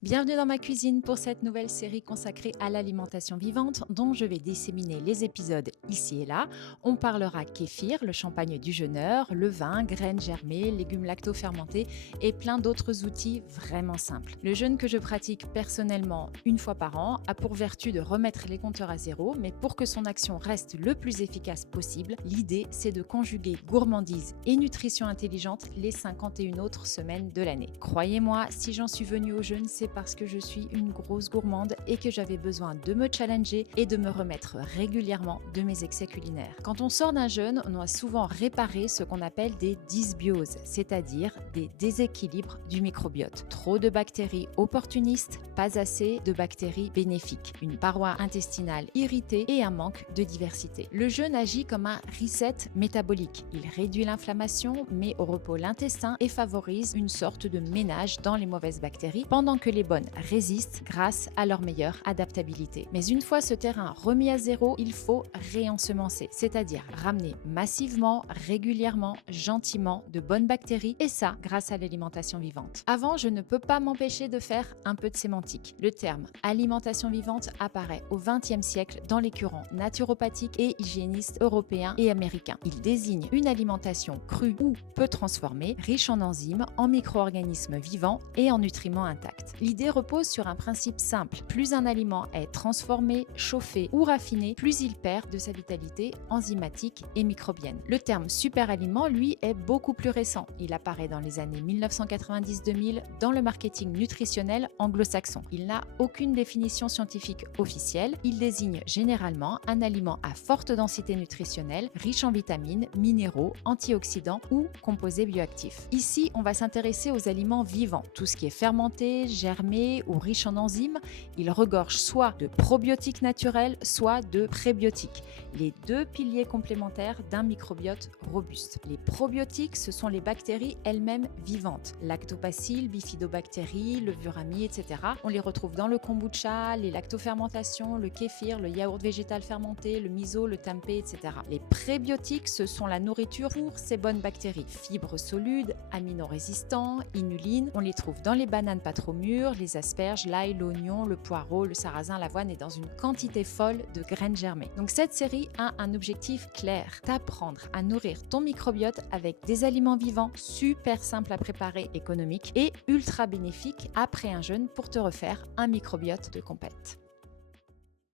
Bienvenue dans ma cuisine pour cette nouvelle série consacrée à l'alimentation vivante dont je vais disséminer les épisodes ici et là. On parlera kéfir, le champagne du jeûneur, levain, graines germées, légumes lacto-fermentés et plein d'autres outils vraiment simples. Le jeûne que je pratique personnellement une fois par an a pour vertu de remettre les compteurs à zéro, mais pour que son action reste le plus efficace possible, l'idée c'est de conjuguer gourmandise et nutrition intelligente les 51 autres semaines de l'année. Croyez-moi, si j'en suis venue au jeûne, c'est parce que je suis une grosse gourmande et que j'avais besoin de me challenger et de me remettre régulièrement de mes excès culinaires. Quand on sort d'un jeûne, on doit souvent réparer ce qu'on appelle des dysbioses, c'est-à-dire des déséquilibres du microbiote. Trop de bactéries opportunistes, pas assez de bactéries bénéfiques, une paroi intestinale irritée et un manque de diversité. Le jeûne agit comme un reset métabolique. Il réduit l'inflammation, met au repos l'intestin et favorise une sorte de ménage dans les mauvaises bactéries pendant que les bonnes résistent grâce à leur meilleure adaptabilité. Mais une fois ce terrain remis à zéro, il faut réensemencer, c'est-à-dire ramener massivement, régulièrement, gentiment de bonnes bactéries et ça grâce à l'alimentation vivante. Avant, je ne peux pas m'empêcher de faire un peu de sémantique. Le terme alimentation vivante apparaît au XXe siècle dans les courants naturopathiques et hygiénistes européens et américains. Il désigne une alimentation crue ou peu transformée, riche en enzymes, en micro-organismes vivants et en nutriments intacts. L'idée repose sur un principe simple. Plus un aliment est transformé, chauffé ou raffiné, plus il perd de sa vitalité enzymatique et microbienne. Le terme superaliment, lui, est beaucoup plus récent. Il apparaît dans les années 1990-2000 dans le marketing nutritionnel anglo-saxon. Il n'a aucune définition scientifique officielle. Il désigne généralement un aliment à forte densité nutritionnelle, riche en vitamines, minéraux, antioxydants ou composés bioactifs. Ici, on va s'intéresser aux aliments vivants, tout ce qui est fermenté, germé ou riche en enzymes. Il regorge soit de probiotiques naturels, soit de prébiotiques, les deux piliers complémentaires d'un microbiote robuste. Les probiotiques, ce sont les bactéries elles-mêmes vivantes, lactobacilles, bifidobactéries, levurami, etc. On les retrouve dans le kombucha, les lactofermentations, le kéfir, le yaourt végétal fermenté, le miso, le tempeh, etc. Les prébiotiques, ce sont la nourriture pour ces bonnes bactéries, fibres solubles, aminorésistants, inulines. On les trouve dans les bananes pas trop mûres, les asperges, l'ail, l'oignon, le poireau, le sarrasin, l'avoine et dans une quantité folle de graines germées. Donc cette série a un objectif clair, t'apprendre à nourrir ton microbiote avec des aliments vivants super simples à préparer, économiques et ultra bénéfiques après un jeûne pour te refaire un microbiote de compète.